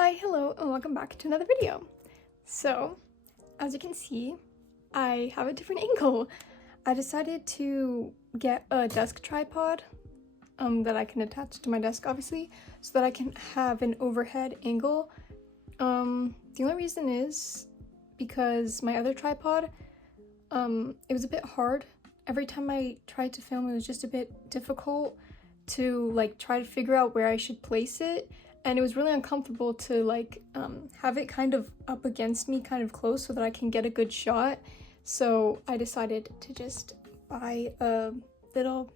Hi, hello, and welcome back to another video. So, as you can see, I have a different angle. I decided to get a desk tripod that I can attach to my desk, obviously, so that I can have an overhead angle. The only reason is because my other tripod, it was a bit hard. Every time I tried to film, it was just a bit difficult to try to figure out where I should place it. And it was really uncomfortable to have it kind of up against me, kind of close, so that I can get a good shot. So I decided to just buy a little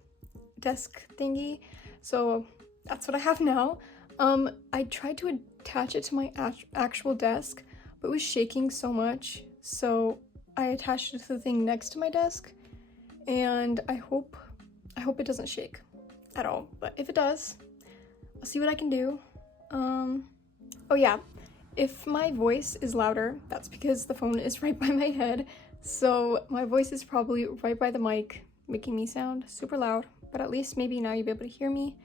desk thingy. So that's what I have now. I tried to attach it to my actual desk, but it was shaking so much. So I attached it to the thing next to my desk, and I hope it doesn't shake at all. But if it does, I'll see what I can do. Oh yeah, if my voice is louder, that's because the phone is right by my head, so my voice is probably right by the mic, making me sound super loud, but at least maybe now you'll be able to hear me,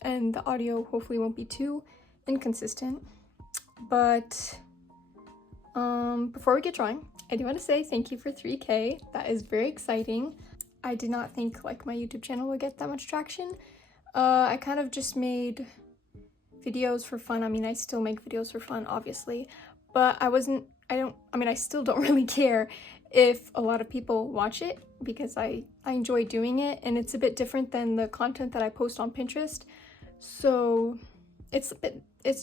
and the audio hopefully won't be too inconsistent. But before we get drawing, I do want to say thank you for 3K. That is very exciting. I did not think my YouTube channel would get that much traction. I kind of just made videos for fun. I mean, I still make videos for fun, obviously, but I still don't really care if a lot of people watch it, because I enjoy doing it, and it's a bit different than the content that I post on Pinterest. So it's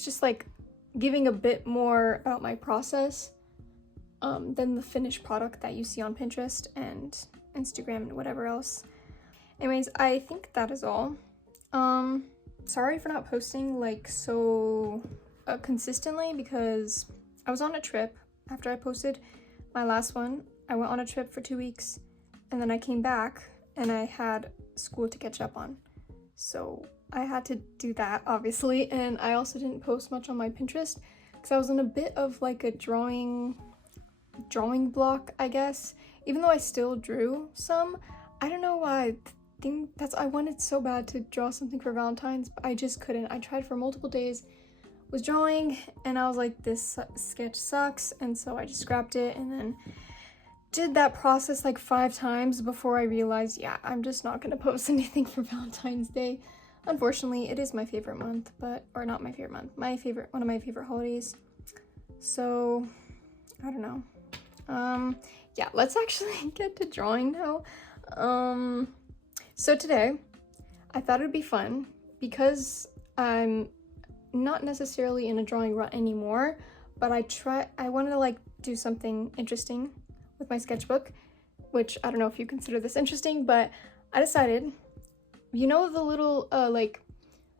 just giving a bit more about my process than the finished product that you see on Pinterest and Instagram and whatever else. Anyways, I think that is all. Sorry for not posting so consistently, because I was on a trip after I posted my last one. I went on a trip for 2 weeks, and then I came back and I had school to catch up on. So I had to do that, obviously, and I also didn't post much on my Pinterest because I was in a bit of a drawing block, I guess. Even though I still drew some, I don't know why. I wanted so bad to draw something for Valentine's, but I just couldn't. I tried for multiple days, was drawing, and I was like, this sketch sucks, and so I just scrapped it, and then did that process 5 times before I realized, yeah, I'm just not gonna post anything for Valentine's Day. Unfortunately, it is my favorite month, or not my favorite month, one of my favorite holidays. So I don't know. Yeah, let's actually get to drawing now. So today, I thought it would be fun, because I'm not necessarily in a drawing rut anymore, but I wanted to do something interesting with my sketchbook, which I don't know if you consider this interesting, but I decided, the little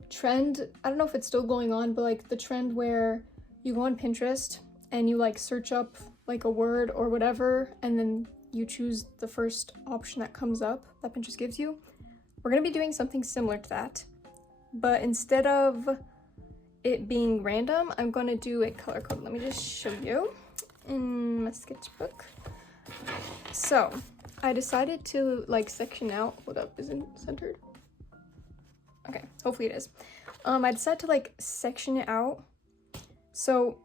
trend, I don't know if it's still going on, but the trend where you go on Pinterest and you search up a word or whatever, and then you choose the first option that comes up that Pinterest gives you. We're gonna be doing something similar to that, but instead of it being random, I'm gonna do it color coded. Let me just show you in my sketchbook. So I decided to section out. Hold up, is it centered? Okay, hopefully it is. I decided to section it out. So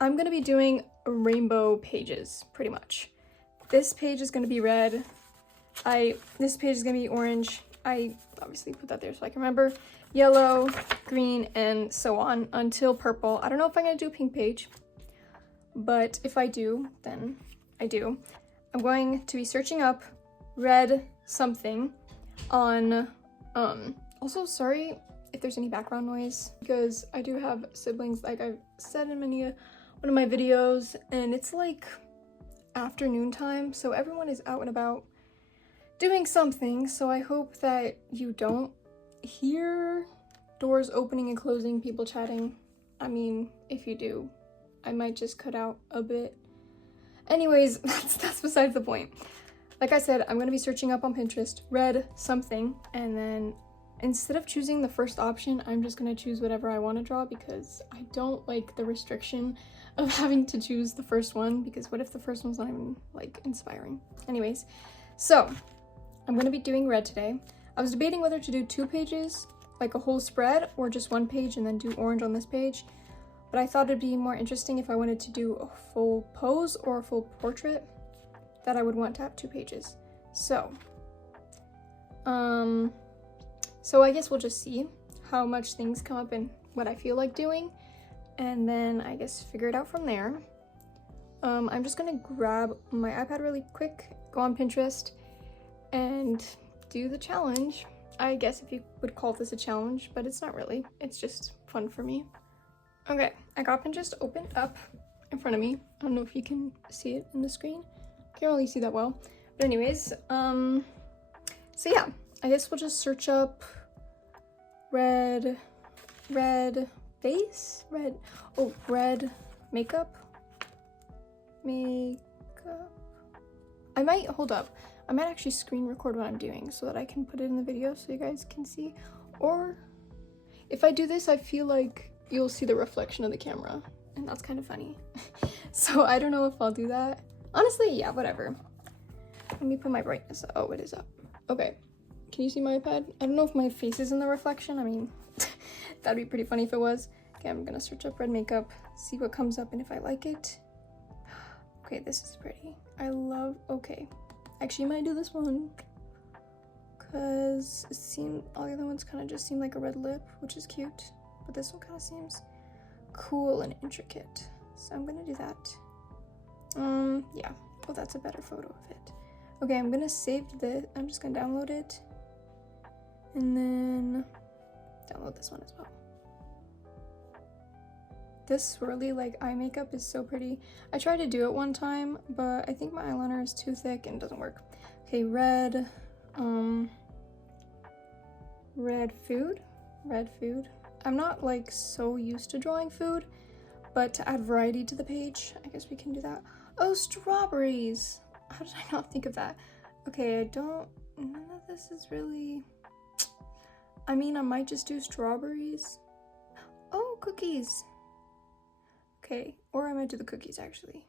I'm gonna be doing rainbow pages, pretty much. This page is gonna be red. This page is gonna be orange. I obviously put that there so I can remember. Yellow, green, and so on until purple. I don't know if I'm gonna do a pink page, but if I do, then I do. I'm going to be searching up red something on, also sorry if there's any background noise, because I do have siblings, like I've said in one of my videos, and it's afternoon time, so everyone is out and about doing something, so I hope that you don't hear doors opening and closing, people chatting. I mean, if you do, I might just cut out a bit. Anyways, that's besides the point. Like I said, I'm gonna be searching up on Pinterest red something, and then instead of choosing the first option, I'm just gonna choose whatever I want to draw, because I don't like the restriction of having to choose the first one, because what if the first one's not even inspiring? Anyways, so I'm gonna be doing red today. I was debating whether to do 2 pages, a whole spread, or just 1 page and then do orange on this page. but I thought it'd be more interesting if I wanted to do a full pose or a full portrait, that I would want to have 2 pages. So I guess we'll just see how much things come up and what I feel like doing, and then I guess figure it out from there. I'm just gonna grab my iPad really quick, go on Pinterest, and do the challenge. I guess if you would call this a challenge, but it's not really. It's just fun for me. Okay, I got Pinterest opened up in front of me. I don't know if you can see it in the screen. Can't really see that well. But anyways, so yeah, I guess we'll just search up red face? Red makeup? I might, hold up. I might actually screen record what I'm doing so that I can put it in the video so you guys can see. Or if I do this, I feel like you'll see the reflection of the camera, and that's kind of funny. So I don't know if I'll do that. Honestly, yeah, whatever. Let me put my brightness up. Oh, it is up. Okay. Can you see my iPad? I don't know if my face is in the reflection. I mean, that'd be pretty funny if it was. Okay, I'm gonna search up red makeup, see what comes up, and if I like it. Okay, this is pretty. I love, okay. Actually, I might do this one, because it seemed, all the other ones kind of just seem like a red lip, which is cute, but this one kind of seems cool and intricate, so I'm gonna do that. Yeah, well, that's a better photo of it. Okay, I'm gonna save this. I'm just gonna download it, and then download this one as well. This swirly like eye makeup is so pretty. I tried to do it one time, but I think my eyeliner is too thick and it doesn't work. Okay, red food. I'm not like so used to drawing food, but to add variety to the page, I guess we can do that. Oh, strawberries. How did I not think of that? Okay, none of this is really, I mean, I might just do strawberries. Oh, cookies. Okay, or I might do the cookies actually.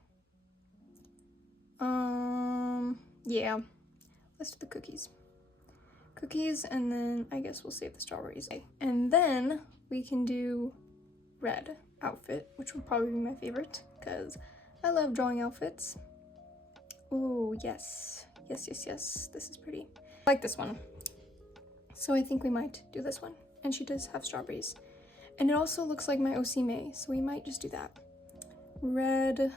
Yeah, let's do the cookies. Cookies, and then I guess we'll save the strawberries. And then we can do red outfit, which would probably be my favorite because I love drawing outfits. Ooh, yes. Yes, this is pretty. I like this one. So I think we might do this one. And she does have strawberries. And it also looks like my OC May, so we might just do that. Red,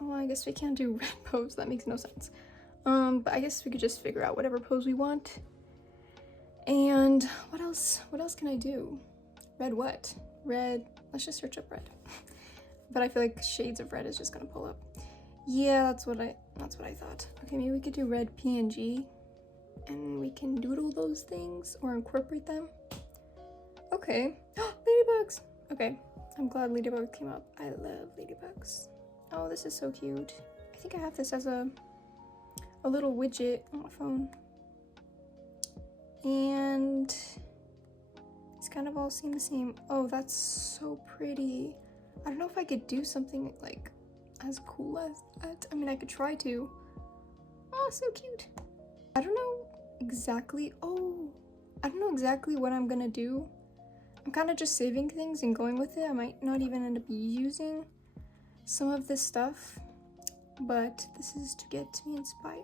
well, I guess we can't do red pose, that makes no sense. But I guess we could just figure out whatever pose we want. And what else can I do? Red what? Red, let's just search up red. But I feel like shades of red is just gonna pull up. Yeah, that's what I thought. Okay, maybe we could do red PNG, and we can doodle those things or incorporate them. Okay, ladybugs. Okay, I'm glad ladybug came up. I love ladybugs. Oh, this is so cute. I think I have this as a little widget on my phone. And it's kind of all seem the same. Oh, that's so pretty. I don't know if I could do something like as cool as that. I mean, I could try to. Oh, so cute. I don't know exactly what I'm gonna do. I'm kind of just saving things and going with it. I might not even end up using some of this stuff, but this is to get me inspired.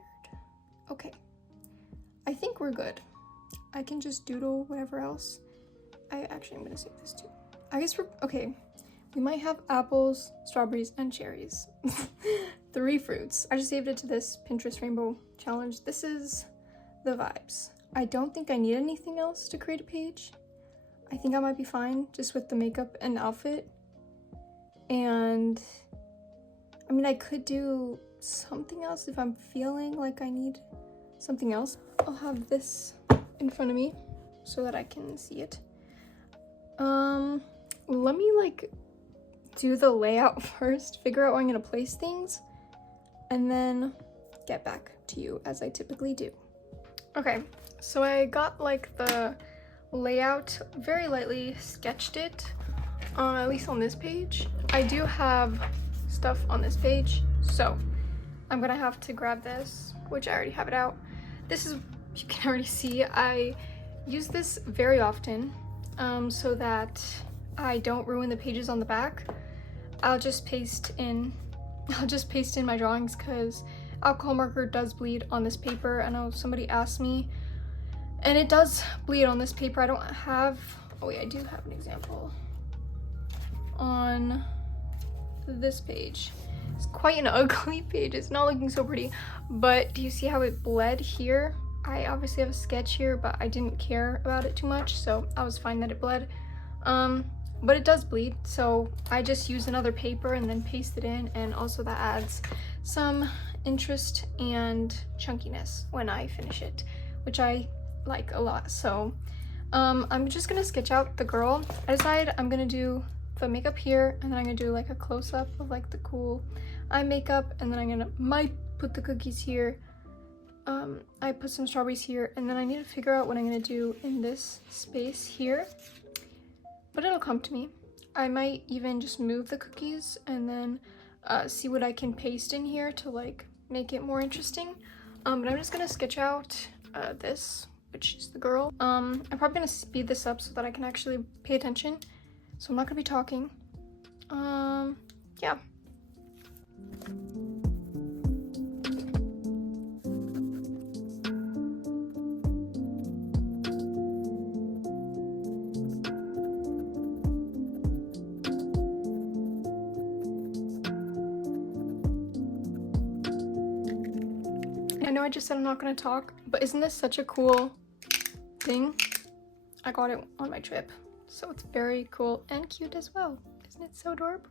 Okay, I think we're good. I can just doodle whatever else. I'm gonna save this too. I guess okay. We might have apples, strawberries, and cherries. 3 fruits. I just saved it to this Pinterest rainbow challenge. This is the vibes. I don't think I need anything else to create a page. I think I might be fine just with the makeup and outfit. And I mean, I could do something else if I'm feeling like I need something else. I'll have this in front of me so that I can see it. Let me like do the layout first, figure out where I'm gonna place things, and then get back to you as I typically do. Okay, so I got like the layout very lightly, sketched it, at least on this page. I do have stuff on this page, so I'm gonna have to grab this, which I already have it out. This is, you can already see, I use this very often. so that I don't ruin the pages on the back, I'll just paste in my drawings, because alcohol marker does bleed on this paper. I know somebody asked me, and it does bleed on this paper. I don't have, oh wait, I do have an example on this page. It's quite an ugly page. It's not looking so pretty, but do you see how it bled here? I obviously have a sketch here, but I didn't care about it too much, so I was fine that it bled. But it does bleed, so I just use another paper and then paste it in, and also that adds some interest and chunkiness when I finish it, which I like a lot. So I'm just gonna sketch out the girl. I decided I'm gonna do the makeup here, and then I'm gonna do like a close-up of like the cool eye makeup, and then might put the cookies here. I put some strawberries here, and then I need to figure out what I'm gonna do in this space here, but it'll come to me. I might even just move the cookies and then see what I can paste in here to like make it more interesting. But I'm just gonna sketch out this, which is the girl. I'm probably gonna speed this up so that I can actually pay attention, so I'm not gonna be talking. Yeah. I know I just said I'm not gonna talk, but isn't this such a cool thing? I got it on my trip, so it's very cool and cute as well. Isn't it so adorable?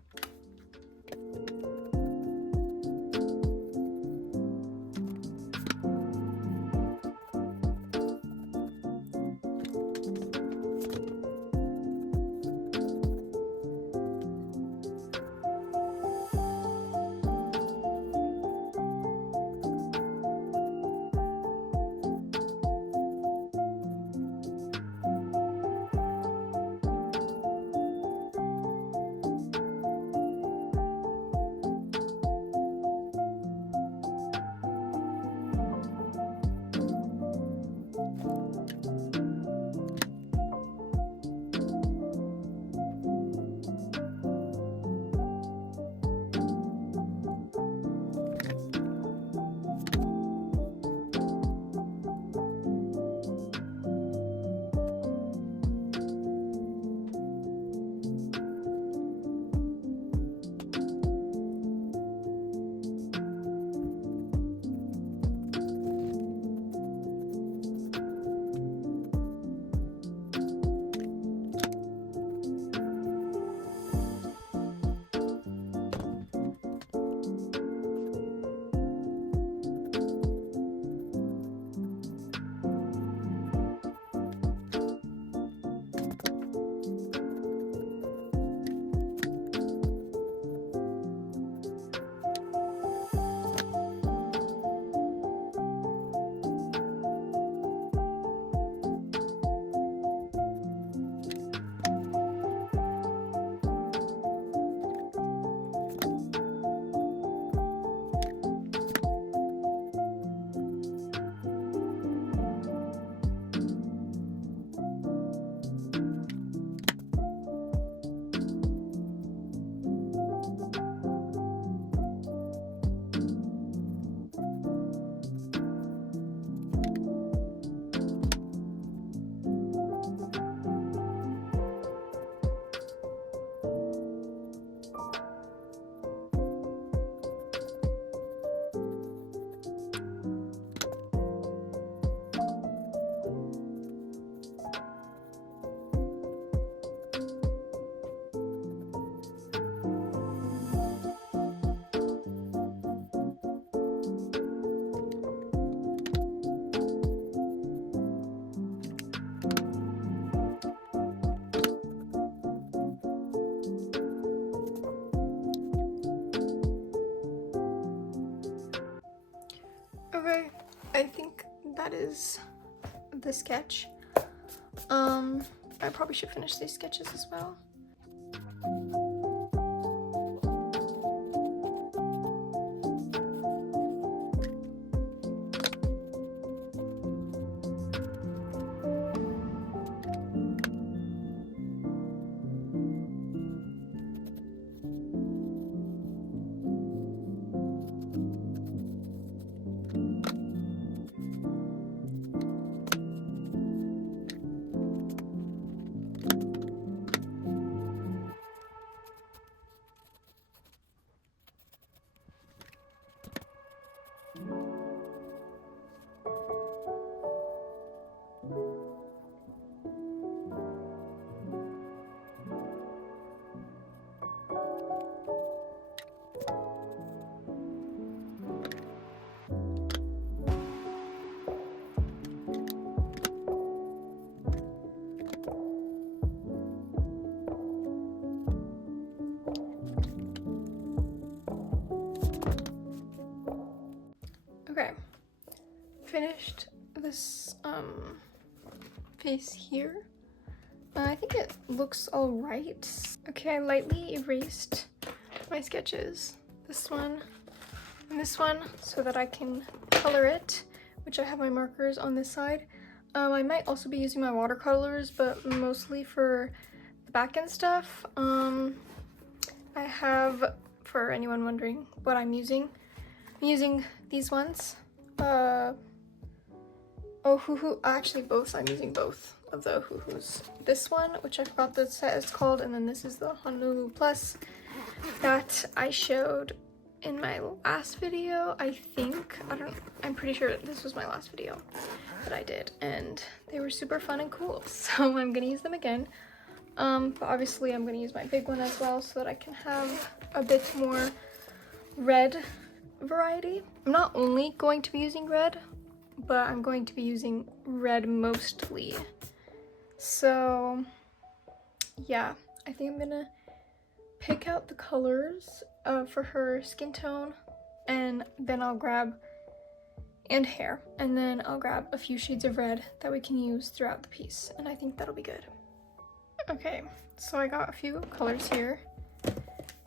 Okay, I think that is the sketch. I probably should finish these sketches as well. finished this face here. I think it looks all right. Okay, I lightly erased my sketches, this one and this one, so that I can color it, which I have my markers on this side. I might also be using my watercolors, but mostly for the back end stuff. I have, for anyone wondering what I'm using these ones. Actually both, I'm using both of the Hoo-Hoos. This one, which I forgot the set is called, and then this is the Honolulu Plus that I showed in my last video, I think. I'm pretty sure this was my last video that I did, and they were super fun and cool, so I'm gonna use them again. But obviously I'm gonna use my big one as well so that I can have a bit more red variety. I'm not only going to be using red, but I'm going to be using red mostly. So yeah, I think I'm gonna pick out the colors for her skin tone, and then I'll grab, and hair, and then I'll grab a few shades of red that we can use throughout the piece, and I think that'll be good. Okay, so I got a few colors here.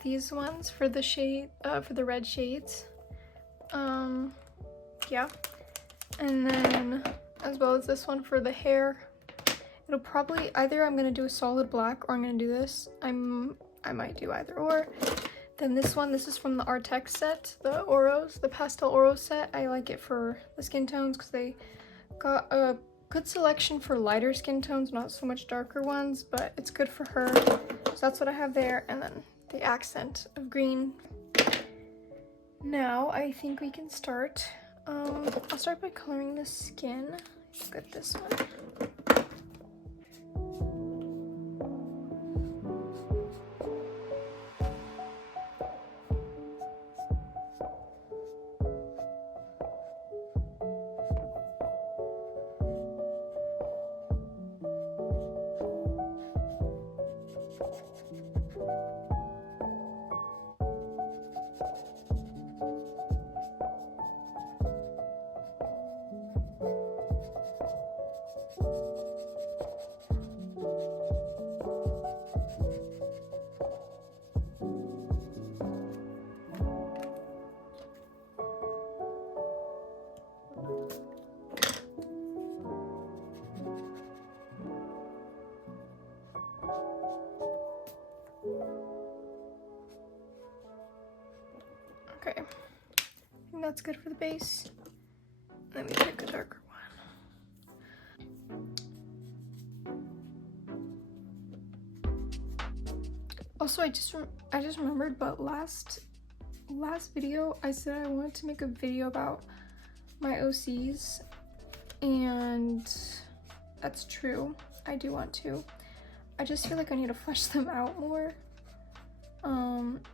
These ones for the shade, for the red shades. Yeah. And then, as well as this one for the hair. It'll probably, either I'm gonna do a solid black or I'm gonna do this. I might do either or. Then this one, this is from the Artex set, the Oros, the pastel Oros set. I like it for the skin tones because they got a good selection for lighter skin tones, not so much darker ones, but it's good for her. So that's what I have there, and then the accent of green. Now I think we can start. I'll start by coloring the skin. Get this one. Okay, I think that's good for the base. Let me pick a darker one. Also, I just remembered, but last video I said I wanted to make a video about my OCs, and that's true. I do want to. I just feel like I need to flesh them out more.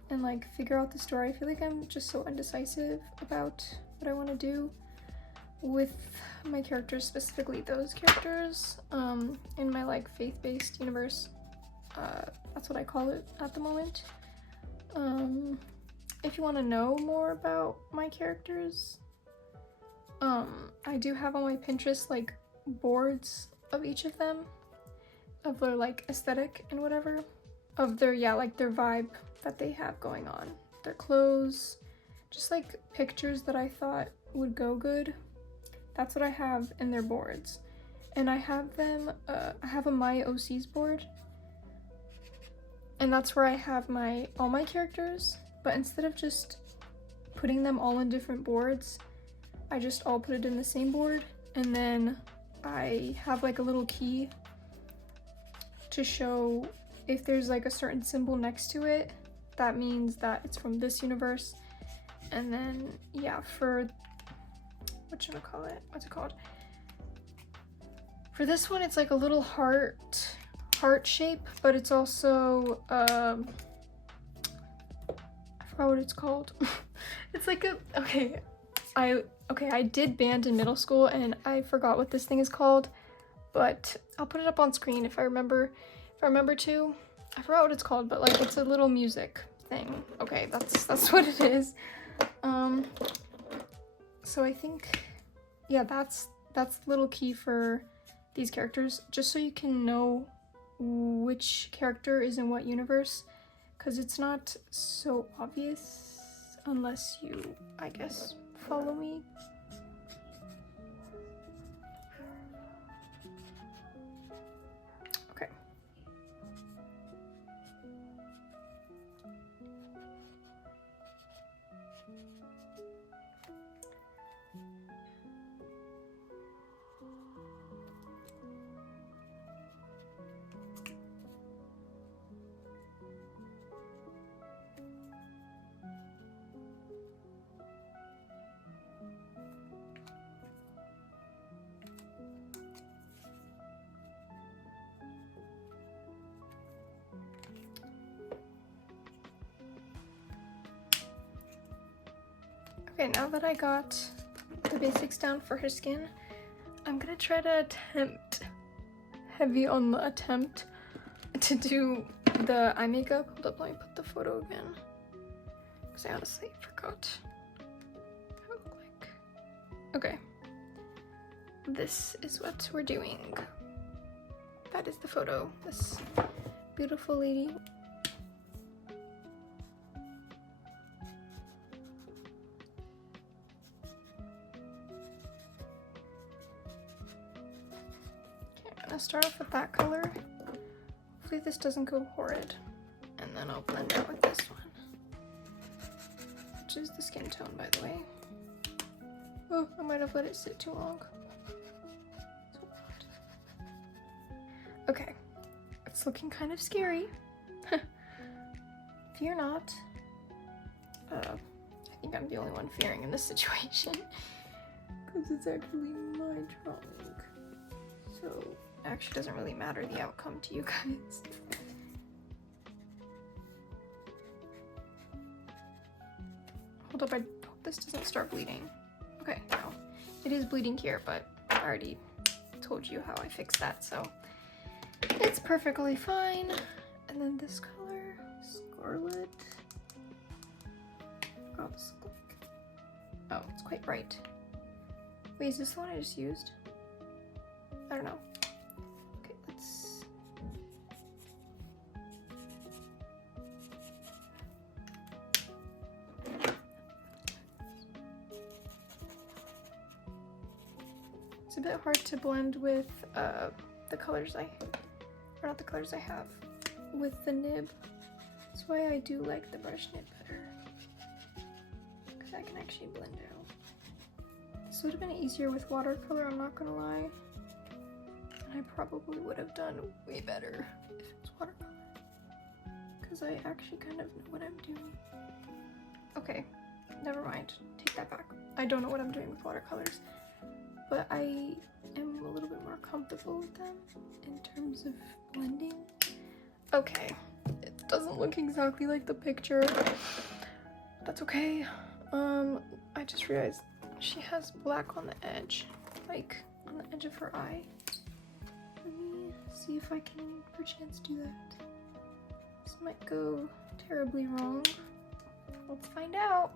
And like figure out the story. I feel like I'm just so indecisive about what I want to do with my characters, specifically those characters, in my like faith-based universe. That's what I call it at the moment. If you want to know more about my characters, I do have on my Pinterest like boards of each of them, of their like aesthetic and whatever, of their, yeah, like their vibe that they have going on, their clothes, just like pictures that I thought would go good. That's what I have in their boards. And I have them, I have a My OCs board, and that's where I have all my characters, but instead of just putting them all in different boards, I just all put it in the same board, and then I have like a little key to show if there's like a certain symbol next to it, that means that it's from this universe. And then, yeah, for, what should I call it? What's it called? For this one, it's like a little heart shape, but it's also, I forgot what it's called. It's like a, okay, I did band in middle school and I forgot what this thing is called, but I'll put it up on screen if I remember to. I forgot what it's called, but like it's a little music thing. Okay, that's what it is. So I think, yeah, that's That's the little key for these characters, just so you can know which character is in what universe, because it's not so obvious unless you, I guess, follow me. Okay. Okay, now that I got the basics down for her skin, I'm gonna try to attempt, heavy on the attempt, to do the eye makeup. Hold up, let me put the photo again, because I honestly forgot how it looked like. Okay, this is what we're doing. That is the photo, this beautiful lady. I'm gonna start off with that color. Hopefully this doesn't go horrid. And then I'll blend out with this one, which is the skin tone, by the way. Oh, I might have let it sit too long. Okay, it's looking kind of scary. Fear not. I think I'm the only one fearing in this situation, because it's actually my drawing. So it actually doesn't really matter the outcome to you guys. Hold up, I hope this doesn't start bleeding. Okay, no. It is bleeding here, but I already told you how I fixed that, so it's perfectly fine. And then this color, Scarlet. Oh, this look like... Oh, it's quite bright. Wait, is this the one I just used? I don't know. Okay, let's... It's a bit hard to blend with the colors or not the colors I have, with the nib. That's why I do like the brush nib better, because I can actually blend out. This would have been easier with watercolor, I'm not gonna lie. And I probably would have done way better if it was watercolor, because I actually kind of know what I'm doing. Okay, never mind, take that back. I don't know what I'm doing with watercolors, but I am a little bit more comfortable with them in terms of blending. Okay, it doesn't look exactly like the picture. That's okay. I just realized she has black on the edge, like on the edge of her eye. Let me see if I can perchance do that. This might go terribly wrong. Let's find out.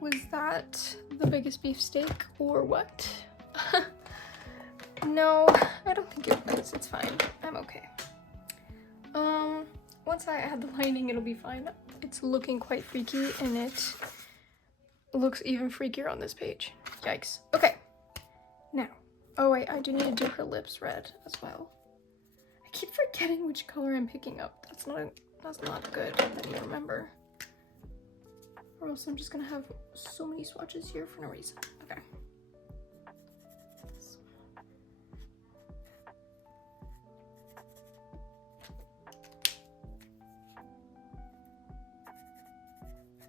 Was that the biggest beefsteak or what? No, I don't think it was. It's fine. I'm okay. Once I add the lining, it'll be fine. It's looking quite freaky, and it looks even freakier on this page. Yikes. Okay. Now. Oh wait, I do need to do her lips red as well. I keep forgetting which color I'm picking up. That's not good. Let me remember. Or else I'm just gonna have so many swatches here for no reason. Okay.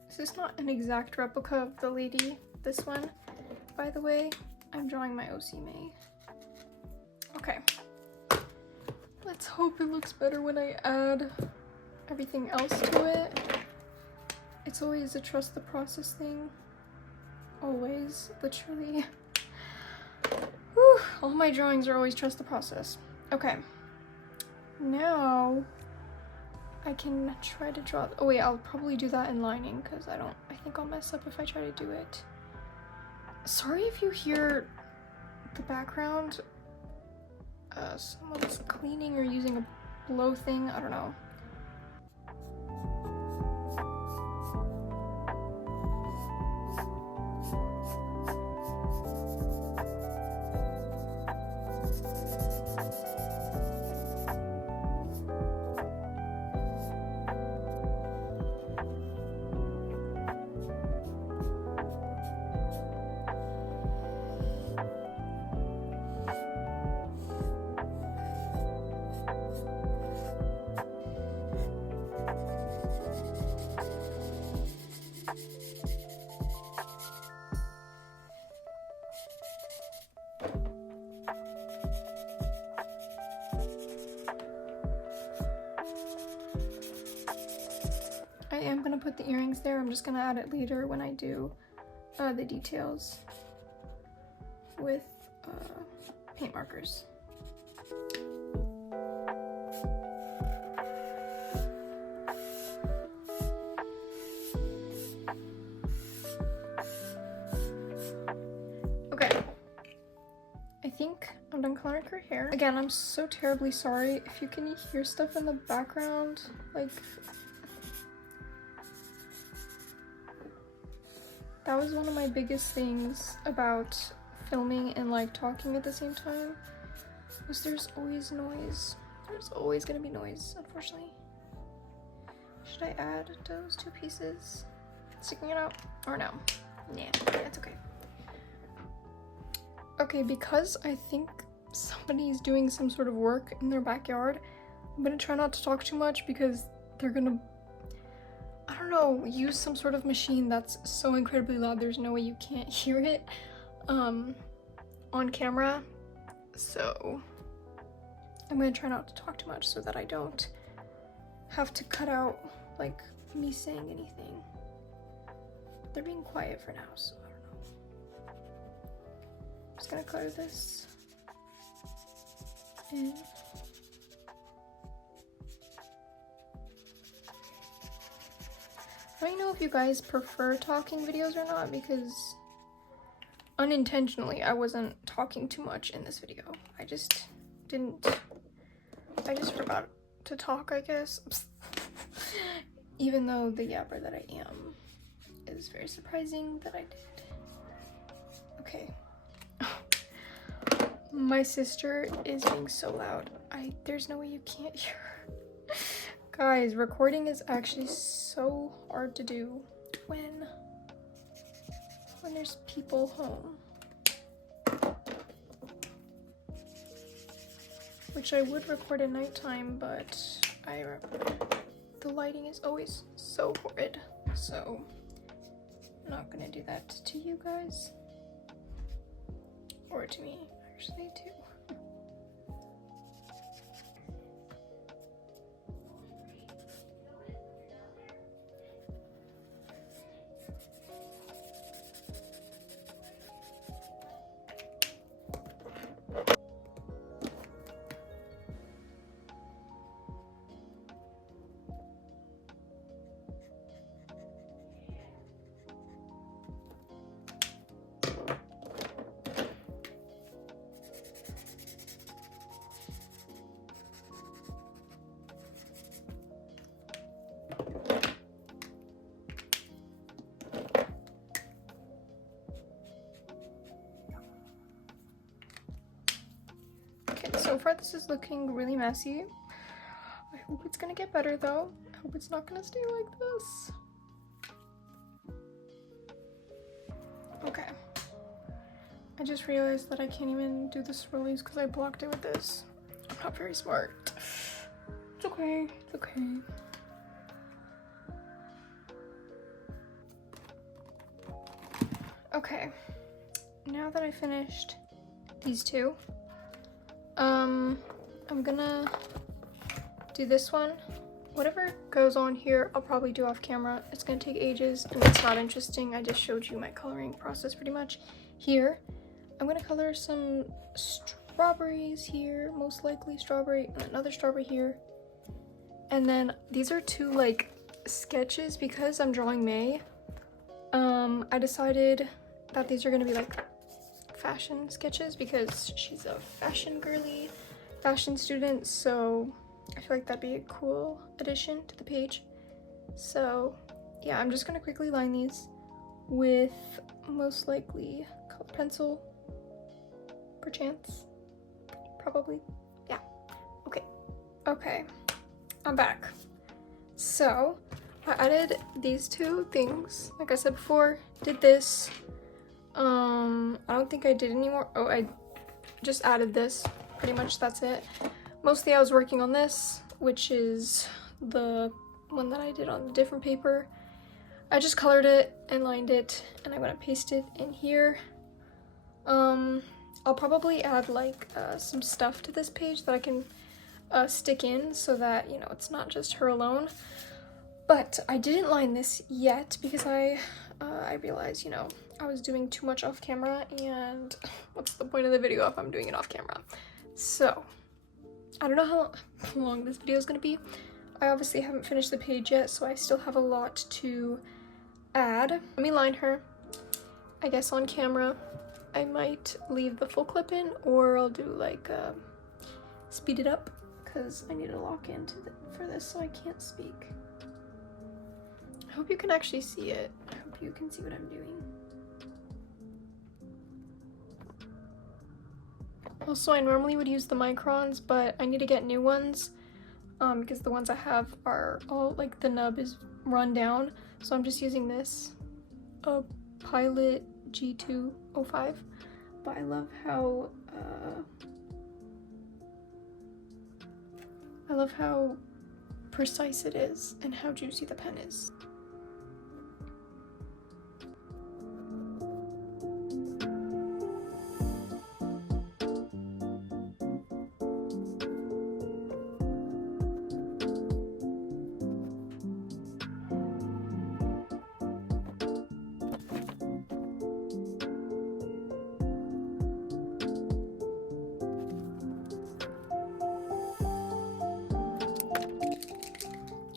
This is not an exact replica of the lady, this one, by the way. I'm drawing my OC May. Okay. Let's hope it looks better when I add everything else to it. It's always a trust the process thing. Always, literally. Whew, all my drawings are always trust the process. Okay. Now I can try to draw. Oh wait, I'll probably do that in lining because I think I'll mess up if I try to do it. Sorry if you hear the background. Someone's cleaning or using a blow thing. I don't know. I am gonna put the earrings there. I'm just gonna add it later when I do the details with paint markers. Okay, I think I'm done coloring her hair. Again, I'm so terribly sorry if you can hear stuff in the background, like that was one of my biggest things about filming and like talking at the same time, was there's always noise. There's always gonna be noise, unfortunately. Should I add those two pieces? Sticking it out? Or no? Nah, it's okay. Okay, because I think somebody's doing some sort of work in their backyard, I'm gonna try not to talk too much because they're gonna, I don't know, use some sort of machine that's so incredibly loud there's no way you can't hear it on camera. So I'm gonna try not to talk too much so that I don't have to cut out like me saying anything. They're being quiet for now, so I don't know. I'm just gonna color this in. I don't know if you guys prefer talking videos or not, because unintentionally I wasn't talking too much in this video. I just forgot to talk, I guess. Even though the yapper that I am is very surprising that I did. Okay. My sister is being so loud. There's no way you can't hear her. Guys, recording is actually so hard to do when there's people home. Which I would record at nighttime, but the lighting is always so horrid. So I'm not gonna do that to you guys. Or to me, actually, too. So far this is looking really messy. I hope it's gonna get better though. I hope it's not gonna stay like this. Okay. I just realized that I can't even do the swirlies because I blocked it with this. I'm not very smart. It's okay, it's okay. Okay, now that I finished these two, I'm gonna do this one whatever goes on here, I'll probably do off camera. It's gonna take ages and it's not interesting. I just showed you my coloring process pretty much. Here, I'm gonna color some strawberries here, most likely strawberry, and another strawberry here. And then these are two like sketches because I'm drawing May. I decided that these are gonna be like fashion sketches because she's a fashion girly, fashion student, so I feel like that'd be a cool addition to the page. So yeah, I'm just gonna quickly line these with most likely colored pencil, perchance, probably, yeah. Okay, I'm back. So I added these two things, like I said before, did this. I don't think I did any more. Oh, I just added this, pretty much that's it. Mostly I was working on this, which is the one that I did on a different paper. I just colored it and lined it, and I'm gonna paste it in here. I'll probably add like some stuff to this page that I can stick in so that, you know, it's not just her alone. But I didn't line this yet because I realized, you know, I was doing too much off camera, and what's the point of the video if I'm doing it off camera? So I don't know how long this video is going to be. I obviously haven't finished the page yet, so I still have a lot to add. Let me line her. I guess on camera I might leave the full clip in, or I'll do like speed it up because I need to lock into for this so I can't speak. I hope you can actually see it. I hope you can see what I'm doing. Also, I normally would use the microns, but I need to get new ones because the ones I have are all, like, the nub is run down. So I'm just using this, a Pilot G205. But I love how precise it is and how juicy the pen is.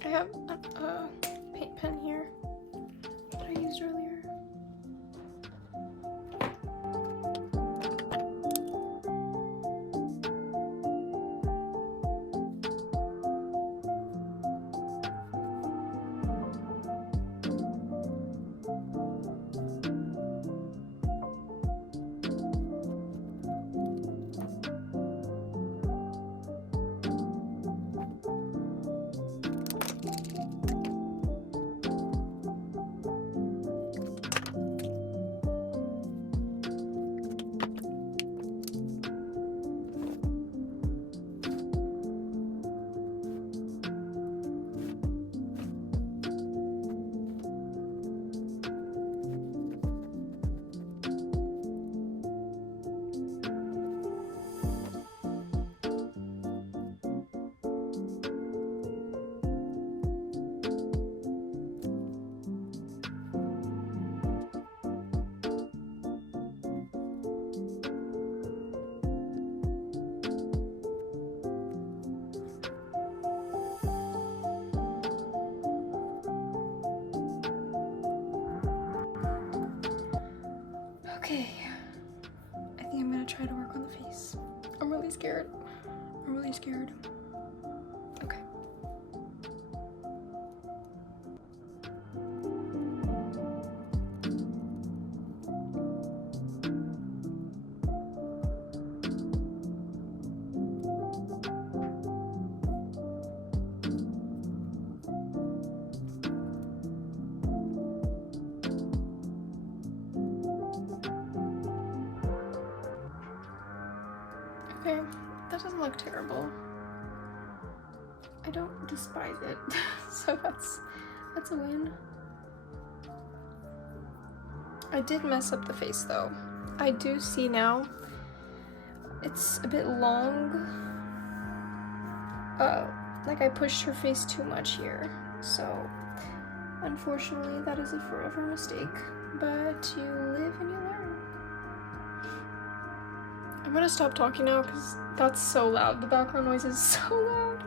I have a paint pen here that I used earlier. Okay, I think I'm gonna try to work on the face. I'm really scared. I'm really scared. Okay. Okay, that doesn't look terrible. I don't despise it, so that's a win. I did mess up the face though. I do see now it's a bit long. like I pushed her face too much here. So unfortunately that is a forever mistake, but you live and you learn. I'm gonna stop talking now because that's so loud. The background noise is so loud.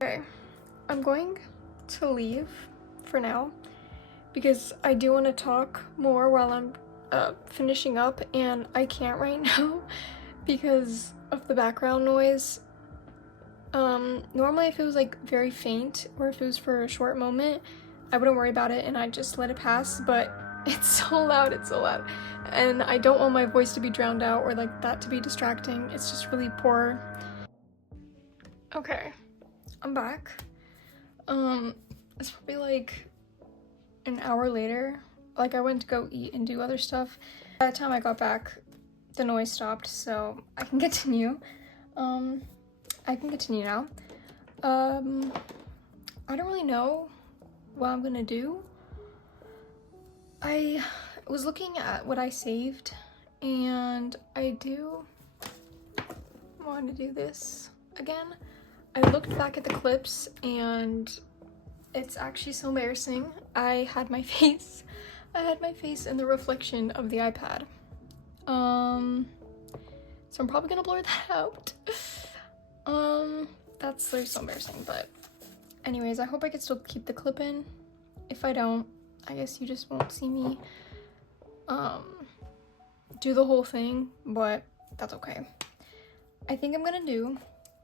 Okay, I'm going to leave for now because I do want to talk more while I'm finishing up, and I can't right now because of the background noise. Normally if it was like very faint or if it was for a short moment, I wouldn't worry about it and I'd just let it pass, but it's so loud, and I don't want my voice to be drowned out or like that to be distracting. It's just really poor. Okay, I'm back. It's probably like an hour later. Like I went to go eat and do other stuff. By the time I got back, the noise stopped, so I can continue. I can continue now. I don't really know what I'm gonna do. I was looking at what I saved, and I do want to do this again. I looked back at the clips, and it's actually so embarrassing. I had my face in the reflection of the iPad. So I'm probably gonna blur that out. That's so embarrassing, but anyways, I hope I can still keep the clip in. If I don't, I guess you just won't see me do the whole thing, but that's okay. I think I'm gonna do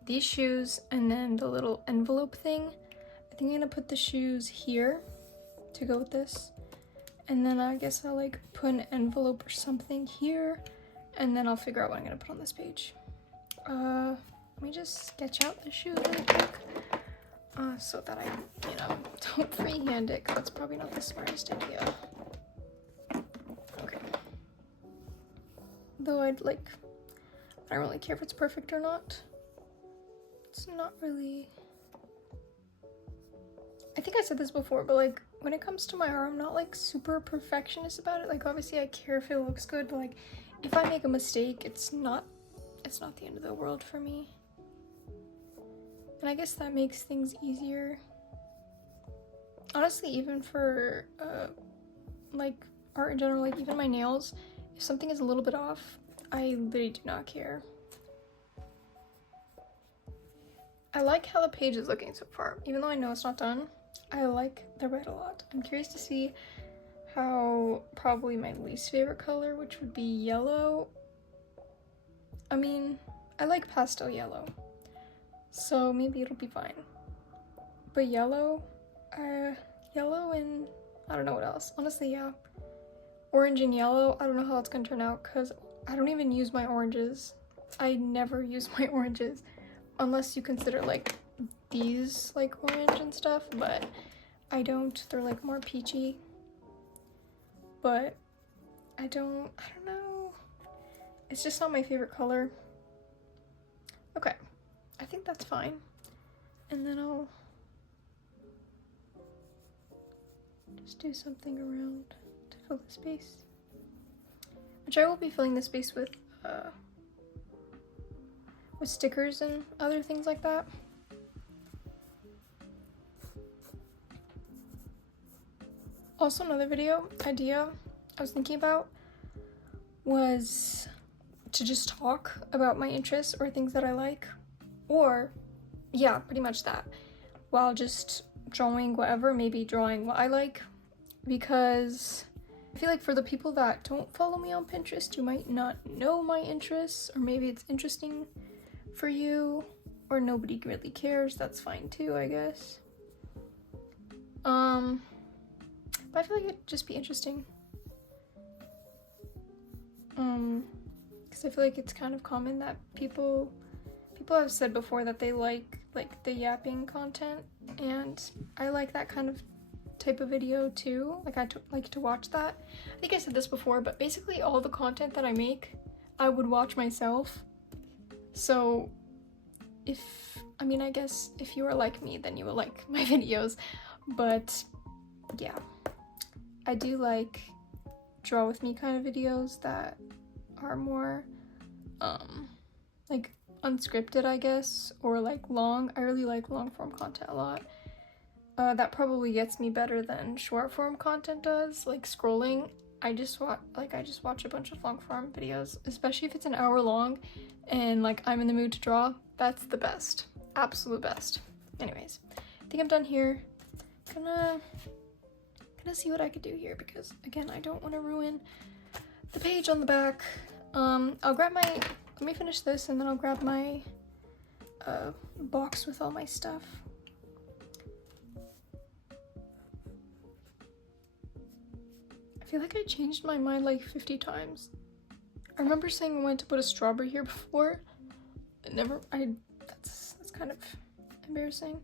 these shoes and then the little envelope thing. I think I'm gonna put the shoes here to go with this, and then I guess I'll like put an envelope or something here, and then I'll figure out what I'm gonna put on this page. Let me just sketch out the shoes really quick, so that I, don't freehand it, because that's probably not the smartest idea. Okay. Though I don't really care if it's perfect or not. It's not really... I think I said this before, but like, when it comes to my art, I'm not like super perfectionist about it. Like, obviously I care if it looks good, but like, if I make a mistake, it's not the end of the world for me. And I guess that makes things easier. Honestly, even for like art in general, like even my nails, if something is a little bit off, I literally do not care. I like how the page is looking so far. Even though I know it's not done, I like the red a lot. I'm curious to see how probably my least favorite color, which would be yellow. I mean, I like pastel yellow, so maybe it'll be fine. But yellow and I don't know what else. Honestly, yeah. Orange and yellow, I don't know how it's gonna turn out because I don't even use my oranges. I never use my oranges. Unless you consider like these like orange and stuff, but I don't. They're like more peachy. But I don't know. It's just not my favorite color. Okay, I think that's fine. And then I'll just do something around to fill the space. Which I will be filling the space with stickers and other things like that. Also, another video idea I was thinking about was to just talk about my interests or things that I like, or yeah, pretty much that, while just drawing whatever, maybe drawing what I like, because I feel like for the people that don't follow me on Pinterest, you might not know my interests, or maybe it's interesting for you, or nobody really cares. That's fine too, I guess. But I feel like it'd just be interesting. Because I feel like it's kind of common that people have said before that they like the yapping content, and I like that kind of type of video too. Like I like to watch that. I think I said this before, but basically all the content that I make, I would watch myself. So I guess if you are like me, then you will like my videos. But yeah, I do like draw with me kind of videos that are more like unscripted, I guess, or like long. I really like long form content a lot. That probably gets me better than short form content does. Like scrolling, I just watch a bunch of long form videos, especially if it's an hour long and like I'm in the mood to draw. That's the best, absolute best. Anyways, I think I'm done here. Gonna see what I could do here, because again, I don't want to ruin the page on the back. I'll grab let me finish this, and then I'll grab my box with all my stuff. I feel like I changed my mind like 50 times. I remember saying I wanted to put a strawberry here before. That's kind of embarrassing.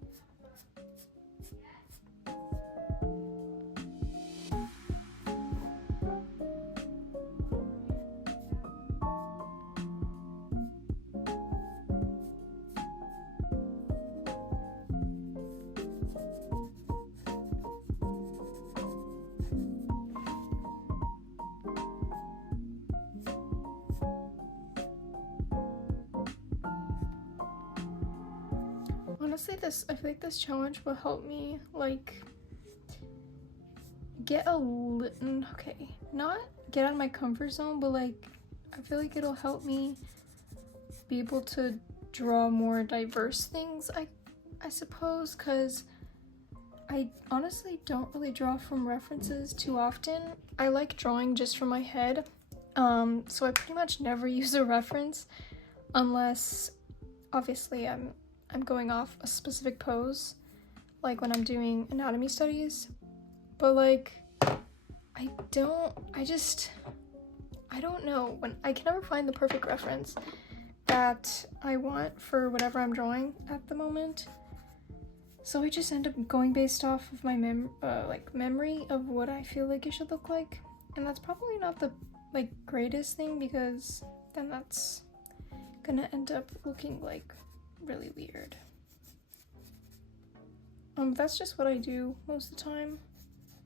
Honestly, I feel like this challenge will help me like not get out of my comfort zone, but like I feel like it'll help me be able to draw more diverse things, I suppose, because I honestly don't really draw from references too often. I like drawing just from my head, so I pretty much never use a reference unless obviously I'm going off a specific pose, like when I'm doing anatomy studies. But like I don't know, when I can never find the perfect reference that I want for whatever I'm drawing at the moment. So I just end up going based off of my memory of what I feel like it should look like. And that's probably not the like greatest thing, because then that's gonna end up looking like really weird. That's just what I do most of the time,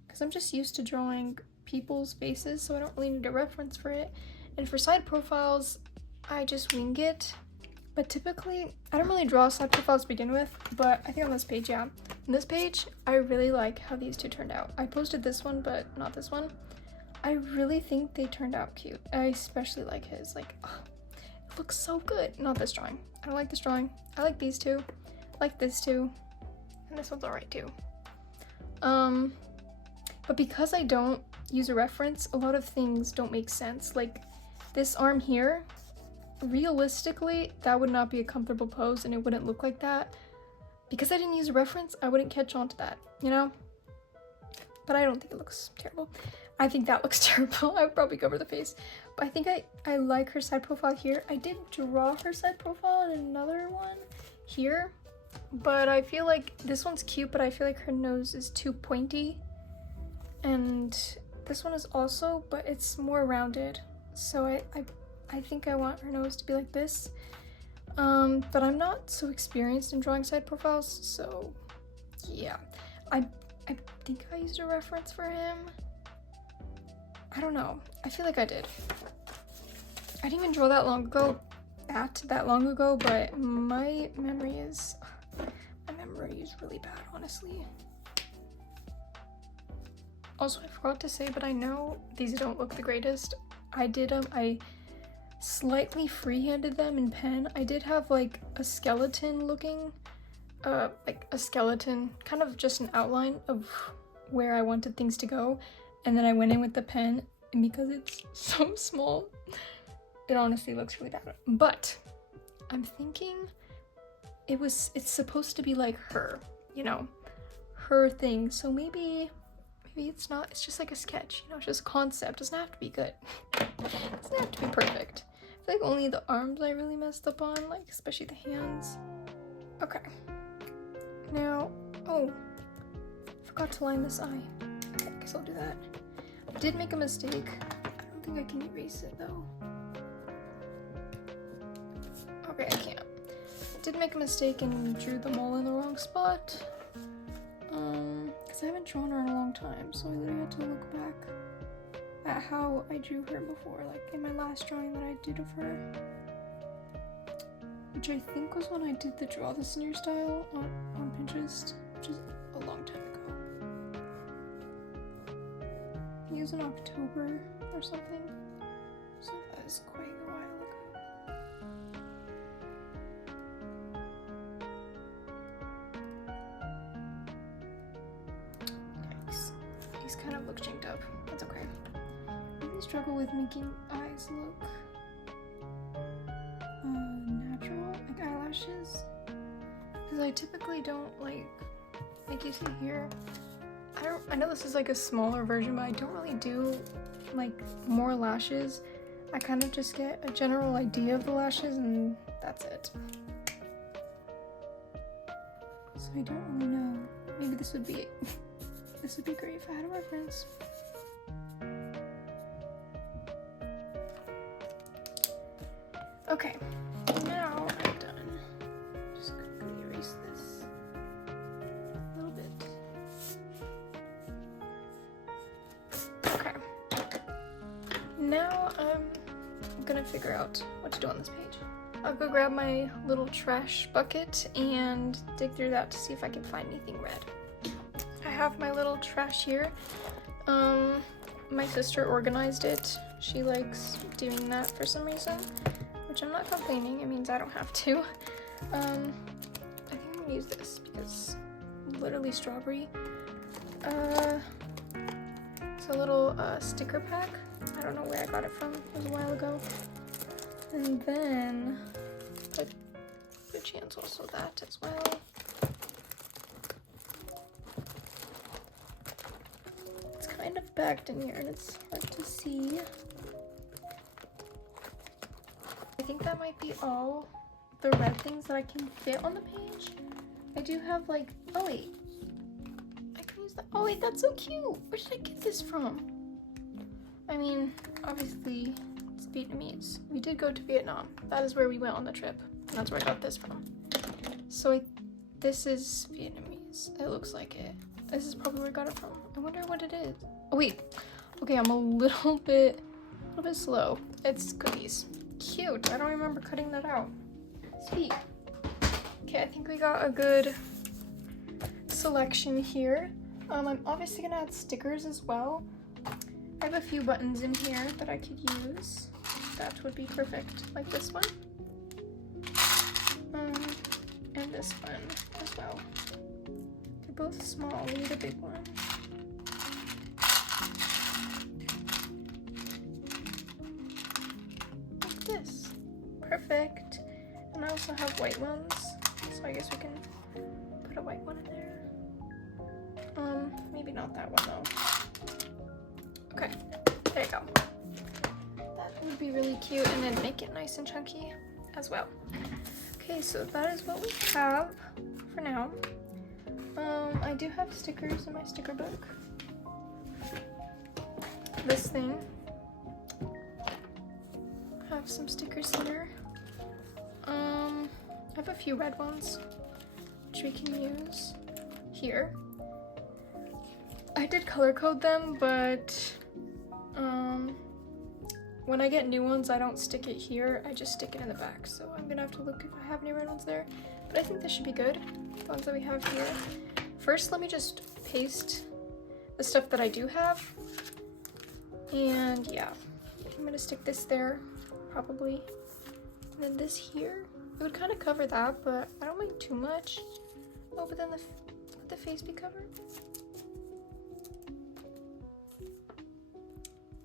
because I'm just used to drawing people's faces, so I don't really need a reference for it. And for side profiles, I just wing it. But typically, I don't really draw side profiles to begin with, but I think on this page, yeah. On this page, I really like how these two turned out. I posted this one, but not this one. I really think they turned out cute. I especially like his, like, oh, it looks so good. Not this drawing. I don't like this drawing. I like these two. I like this too. And this one's alright too. But because I don't use a reference, a lot of things don't make sense. Like this arm here, realistically, that would not be a comfortable pose and it wouldn't look like that. Because I didn't use a reference, I wouldn't catch on to that, you know? But I don't think it looks terrible. I think that looks terrible. I would probably cover the face. But I think I like her side profile here. I did draw her side profile in another one here. But I feel like this one's cute, but I feel like her nose is too pointy. And this one is also, but it's more rounded. So I think I want her nose to be like this. But I'm not so experienced in drawing side profiles, so yeah. I think I used a reference for him. I don't know. I feel like I did. I didn't even draw that long ago, but my memory is really bad, honestly. Also, I forgot to say, but I know these don't look the greatest. I slightly freehanded them in pen. I did have like a skeleton looking like a skeleton, kind of just an outline of where I wanted things to go, and then I went in with the pen, and because it's so small, it honestly looks really bad. But I'm thinking it's supposed to be like her, you know, her thing. So maybe it's not, it's just like a sketch, you know, it's just a concept. It doesn't have to be good. It doesn't have to be perfect. I feel like only the arms I really messed up on, like especially the hands. Okay. Now, oh, forgot to line this eye. Okay, I guess I'll do that. I did make a mistake. I don't think I can erase it though. Okay, I can't. I did make a mistake and drew them all in the wrong spot. Because I haven't drawn her in a long time, so I literally had to look back at how I drew her before, like in my last drawing that I did of her. Which I think was when I did the Draw This in Your Style on Pinterest, which is a long time ago. It was in October or something, so that is quite a while ago. Yikes. These kind of look chinked up. That's okay. I really struggle with making eyes look natural, like eyelashes, because I typically don't like you see here, I know this is like a smaller version, but I don't really do like more lashes. I kind of just get a general idea of the lashes and that's it. So I don't really know. Maybe this would be great if I had a reference. Okay, now I'm done. Just gonna erase this a little bit. Okay. Now I'm gonna figure out what to do on this page. I'll go grab my little trash bucket and dig through that to see if I can find anything red. I have my little trash here. My sister organized it. She likes doing that for some reason, which I'm not complaining. It means I don't have to. I think I'm gonna use this because literally strawberry. It's a little sticker pack. I don't know where I got it from. It was a while ago. And then good chance also that as well. It's kind of backed in here and it's hard to see. I think that might be all the red things that I can fit on the page. I do have like, oh wait, I can use that. Oh wait, that's so cute. Where should I get this from? I mean, obviously it's Vietnamese. We did go to Vietnam. That is where we went on the trip. And that's where I got this from. So this is Vietnamese. It looks like it. This is probably where I got it from. I wonder what it is. Oh wait, okay, I'm a little bit slow. It's cookies. Cute. I don't remember cutting that out. Sweet. Okay, I think we got a good selection here. I'm obviously gonna add stickers as well. I have a few buttons in here that I could use. That would be perfect. Like this one. And this one as well. They're both small. We need a big one. This. Perfect. And I also have white ones, so I guess we can put a white one in there. Maybe not that one though. Okay, there you go. That would be really cute and then make it nice and chunky as well. Okay, so that is what we have for now. I do have stickers in my sticker book. This thing. I have some stickers here. I have a few red ones, which we can use here. I did color code them, but when I get new ones, I don't stick it here. I just stick it in the back. So I'm gonna have to look if I have any red ones there. But I think this should be good, the ones that we have here. First, let me just paste the stuff that I do have. And yeah, I'm gonna stick this there, probably. And then this here, it would kind of cover that, but I don't mind too much. Oh, but then would the face be covered?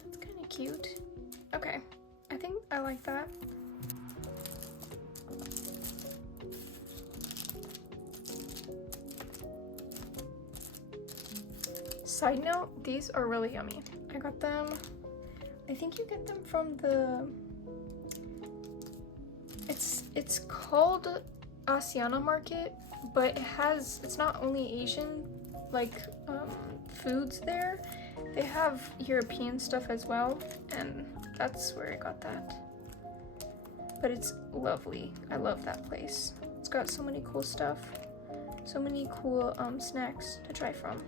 That's kind of cute. Okay, I think I like that. Side note, these are really yummy. I got them, I think you get them from the, it's called Asiana Market, but it's not only Asian, like, foods there. They have European stuff as well, and that's where I got that. But it's lovely. I love that place. It's got so many cool stuff, so many cool snacks to try from.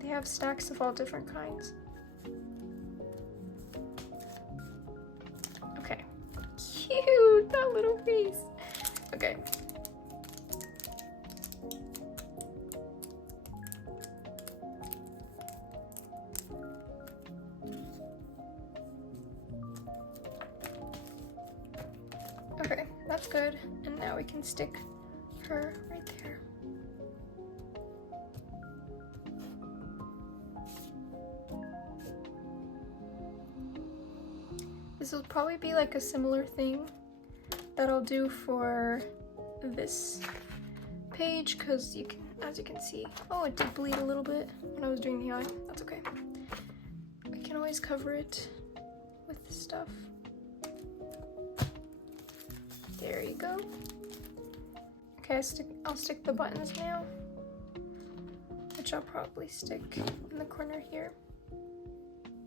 They have stacks of all different kinds. Okay, cute, that little face. Okay. Okay, that's good. And now we can stick her right there. This will probably be like a similar thing that I'll do for this page, because you can, as you can see, oh, it did bleed a little bit when I was doing the eye. That's okay. We can always cover it with stuff. There you go. Okay, I'll stick the buttons now, which I'll probably stick in the corner here.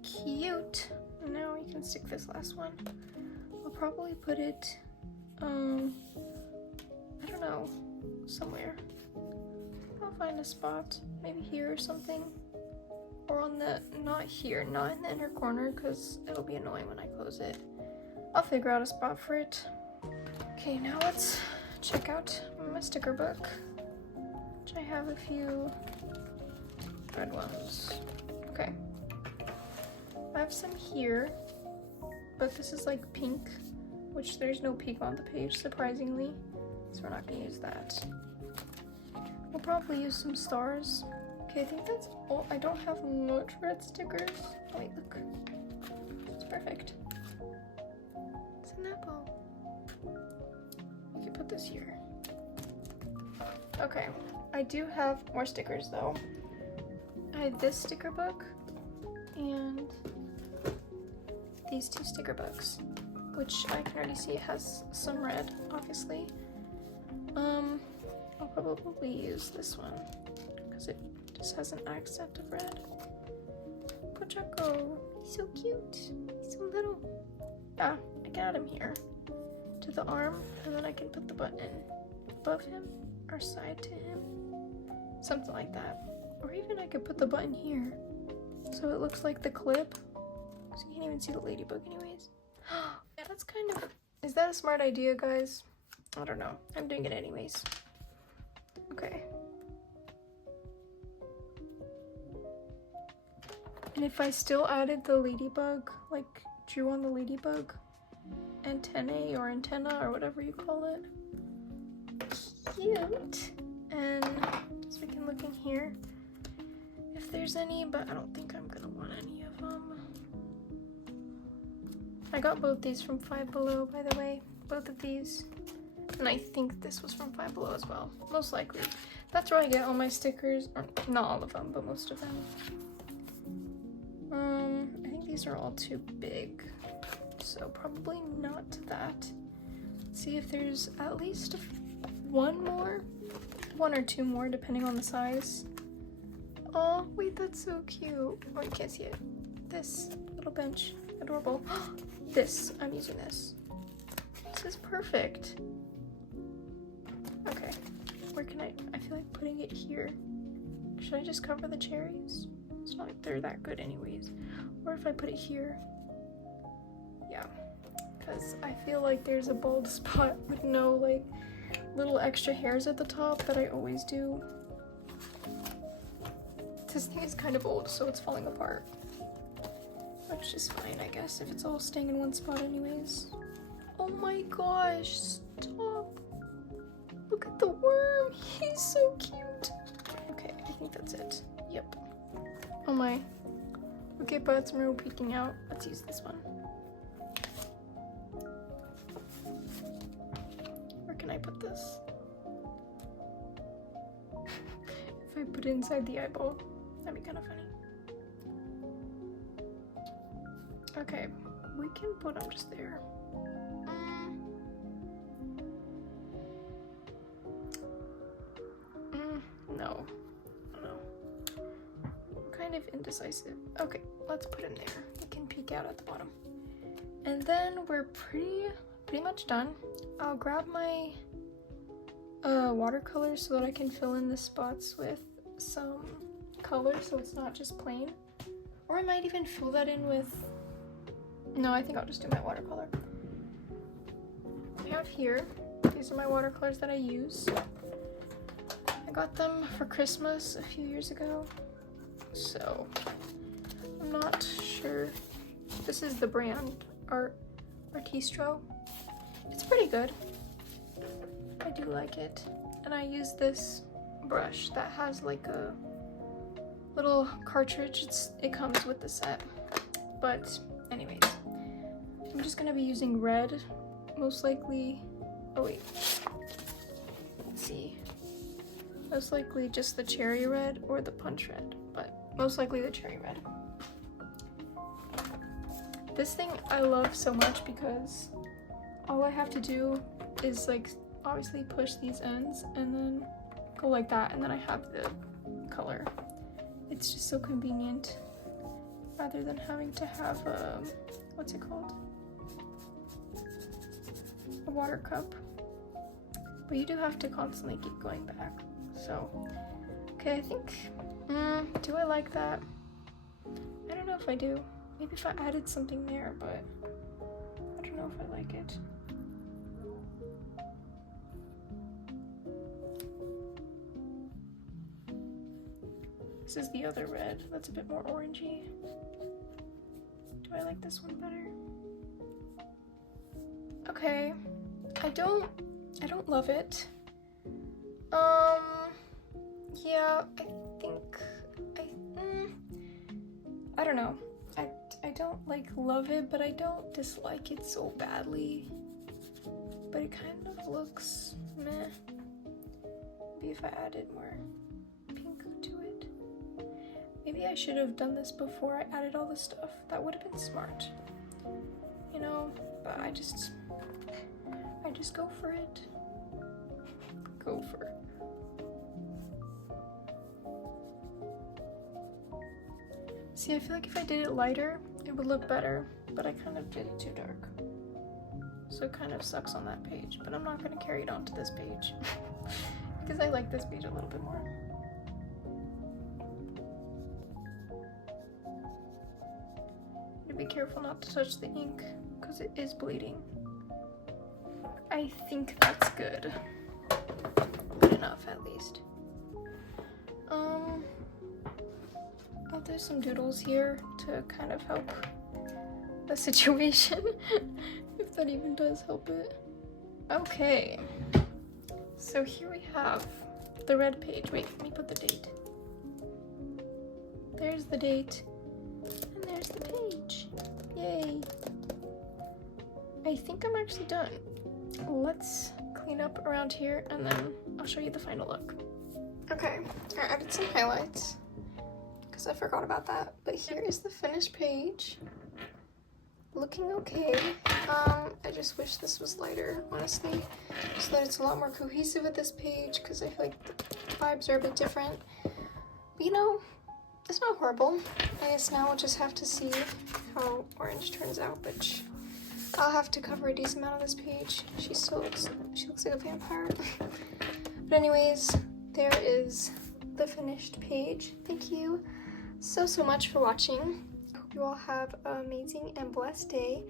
Cute. Now we can stick this last one. I'll probably put it, I don't know, somewhere. I'll find a spot, maybe here or something. Or on the, not here, not in the inner corner, because it'll be annoying when I close it. I'll figure out a spot for it. Okay, now let's check out my sticker book, which I have a few red ones. Okay. I have some here, but this is like pink, which there's no pink on the page, surprisingly, so we're not gonna use that. We'll probably use some stars. Okay, I think that's all. I don't have much red stickers. Oh, wait, look. It's perfect. It's an apple. We can put this here. Okay, I do have more stickers though. I have this sticker book and these two sticker books, which I can already see has some red, obviously. I'll probably use this one because it just has an accent of red. Pochako, he's so cute, he's so little. Ah, I can add him here to the arm, and then I can put the button above him or side to him, something like that. Or even I could put the button here so it looks like the clip, so you can't even see the ladybug anyways. Yeah, that's kind of, is that a smart idea, guys? I don't know, I'm doing it anyways. Okay. And if I still added the ladybug, like drew on the ladybug antennae or antenna or whatever you call it. Cute. And so we can look in here if there's any, but I don't think I'm gonna want any of them. I got both these from Five Below, by the way, both of these. And I think this was from Five Below as well, most likely. That's where I get all my stickers, or not all of them, but most of them. I think these are all too big, so probably not that. Let's see if there's at least one or two more, depending on the size. Oh, wait, that's so cute. Oh, you can't see it. This little bench, adorable. This, I'm using this. This is perfect. Okay, where can I feel like putting it here. Should I just cover the cherries? It's not like they're that good anyways. Or if I put it here. Yeah, because I feel like there's a bald spot with no like little extra hairs at the top that I always do. This thing is kind of old, so it's falling apart. Which is fine, I guess, if it's all staying in one spot anyways. Oh my gosh, stop. Look at the worm, he's so cute. think that's it. Yep. Oh my. Okay, but some real peeking out. Let's use this one. Where can I put this? If I put it inside the eyeball, that'd be kind of funny. Okay, we can put them just there. No. I'm kind of indecisive. Okay, let's put it there. It can peek out at the bottom. And then we're pretty much done. I'll grab my watercolor so that I can fill in the spots with some color so it's not just plain. Or I might even fill that in with... No, I think I'll just do my watercolor. I have here, these are my watercolors that I use. I got them for Christmas a few years ago, so I'm not sure. This is the brand Artistro. It's pretty good. I do like it. And I use this brush that has like a little cartridge. It comes with the set. But anyways, I'm just gonna be using red, most likely. Oh wait, let's see. Most likely just the cherry red or the punch red, but most likely the cherry red. This thing I love so much because all I have to do is like obviously push these ends and then go like that, and then I have the color. It's just so convenient rather than having to have a, what's it called? A water cup. But you do have to constantly keep going back. So, okay, I think, do I like that? I don't know if I do. Maybe if I added something there, but I don't know if I like it. This is the other red. That's a bit more orangey. Do I like this one better? Okay. I don't love it. Yeah, I don't know. I don't like love it, but I don't dislike it so badly. But it kind of looks meh. Maybe if I added more pink to it. Maybe I should have done this before I added all the stuff. That would have been smart. You know, but I just go for it. Go for it. See, I feel like if I did it lighter, it would look better, but I kind of did it too dark. So it kind of sucks on that page, but I'm not going to carry it onto this page because I like this page a little bit more. Be careful not to touch the ink because it is bleeding. I think that's good. Good enough, at least. I'll do some doodles here to kind of help the situation, if that even does help it. Okay, so here we have the red page. Wait, let me put the date. There's the date, and there's the page. Yay! I think I'm actually done. Let's clean up around here, and then I'll show you the final look. Okay, I added some highlights because I forgot about that, but here is the finished page. Looking okay. I just wish this was lighter, honestly, so that it's a lot more cohesive with this page, because I feel like the vibes are a bit different. But you know, it's not horrible. I guess now we'll just have to see how orange turns out, which I'll have to cover a decent amount of this page. She looks like a vampire. But anyways, there is the finished page. Thank you so much for watching. I hope you all have an amazing and blessed day.